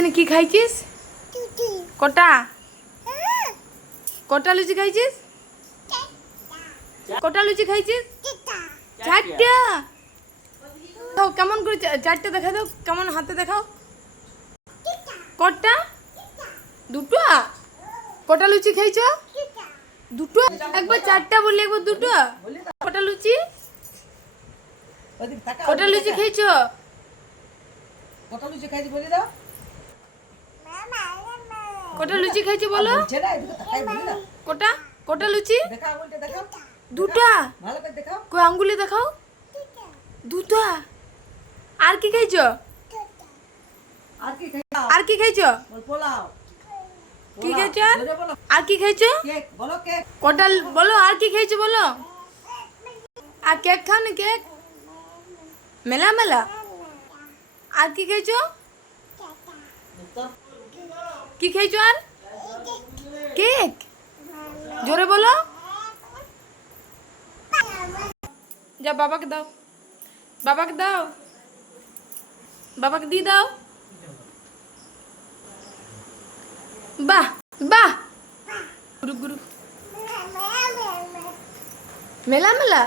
দিনে কি খাইছিস? কটা কটা লুচি খাইছিস? কটা লুচি খাইছিস? চারটা। দাও কেমন করে চারটা দেখা দাও, কেমন হাতে দেখাও। কটা? দুটো। কটা লুচি খাইছো? দুটো। একবার চারটা বললি, একবার দুটো। কটা লুচি? কটা লুচি খাইছো? কটা লুচি খাইছি বলে দাও। কটা লুচি খাইছো বলো। কটা কটা লুচি? দেখাও, বলতে দেখাও। দুটো। ভালো করে দেখাও। কই আঙ্গুলে দেখাও। দুটো। আর কি খাইছো? আর কি খাইছো? আর কি খাইছো? বল পোলাও। কি খাইছো? জোরে বলো। আর কি খাইছো? কেক বলো, কেক। কটা বলো, আর কি খাইছো বলো। আর কেক খাও না? কেক মেলা মেলা। আর কি খাইছো? কি খাইছো আর? কেক। জোরে বলো। যা বাবাকে দাও, বাবাকে দাও, বাবাকে দিয়ে দাও। বাহ বাহ। গুরু গুরু। মেলা মেলা।